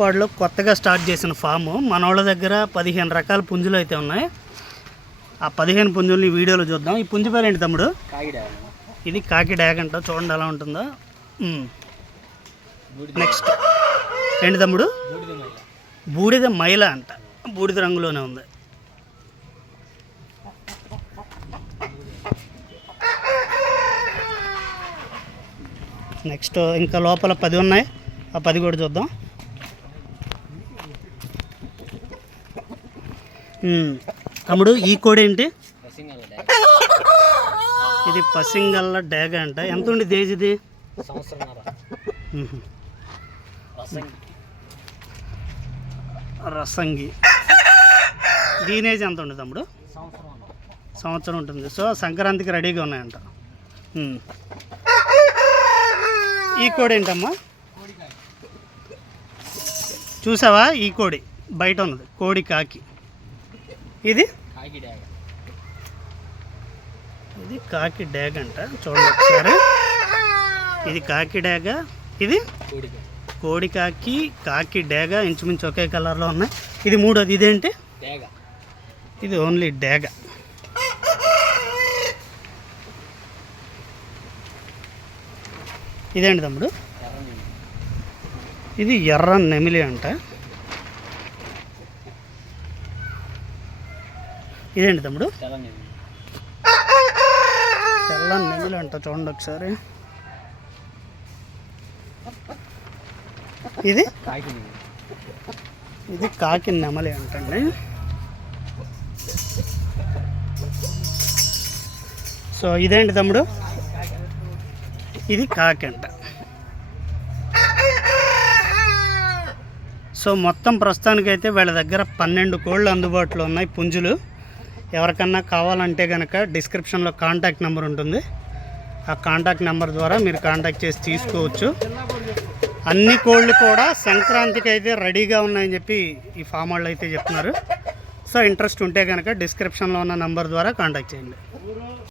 వాడిలో కొత్తగా స్టార్ట్ చేసిన ఫాము మన వాళ్ళ దగ్గర పదిహేను రకాల పుంజులు అయితే ఉన్నాయి. ఆ పదిహేను పుంజుల్ని వీడియోలో చూద్దాం. ఈ పుంజు పేరు ఏంటి తమ్ముడు ఇది కాకి డ్యాగ్ అంట. చూడండి ఎలా ఉంటుందో. నెక్స్ట్ ఏంటి తమ్ముడు? బూడిద మైల. అంట. బూడిద రంగులోనే ఉంది. నెక్స్ట్ ఇంకా లోపల పది ఉన్నాయి. ఆ పది కూడా చూద్దాం. తమ్ముడు ఈ కోడి ఏంటి? ఇది పసింగల్ల డ్యాగ అంట. ఎంత ఉంది దేజ్ ఇది? రసంగి. దీని ఏజ్ ఎంత ఉంది తమ్ముడు? సంవత్సరం ఉంటుంది. సో సంక్రాంతికి రెడీగా ఉన్నాయంట. ఈ కోడి ఏంటమ్మా? చూసావా? ఈ కోడి. బయట ఉన్నది. కోడి కాకి. ఇది? ఇది కాకి డ్యాగ్ అంట. చూడండి ఒకసారి. ఇది కాకి డ్యాగ? ఇది? కోడి కాకి. కాకి డ్యాగ ఇంచుమించు ఒకే కలర్లో ఉన్నాయి. ఇది మూడోది. ఇదేంటి? ఇది ఓన్లీ డ్యాగ. ఇదేంటి తమ్ముడు? ఇది ఎర్ర నెమిలి అంట. ఇదేంటి తమ్ముడు? తెల్ల నెమలి అంట చూడండి ఒకసారి. ఇది? ఇది కాకి నెమలి అంటండి. సో ఇదేంటి తమ్ముడు? ఇది కాకి అంట. సో మొత్తం ప్రస్తుతానికైతే వీళ్ళ దగ్గర పన్నెండు కోళ్ళు అందుబాటులో ఉన్నాయి పుంజులు. ఎవరికన్నా కావాలంటే కనుక డిస్క్రిప్షన్లో కాంటాక్ట్ నెంబర్ ఉంటుంది. ఆ కాంటాక్ట్ నెంబర్ ద్వారా మీరు కాంటాక్ట్ చేసి తీసుకోవచ్చు. అన్ని కోళ్ళు కూడా సంక్రాంతికి అయితే రెడీగా ఉన్నాయని చెప్పి ఈ ఫామ్ వాళ్ళు అయితే చెప్తున్నారు. సో ఇంట్రెస్ట్ ఉంటే కనుక డిస్క్రిప్షన్లో ఉన్న నెంబర్ ద్వారా కాంటాక్ట్ చేయండి.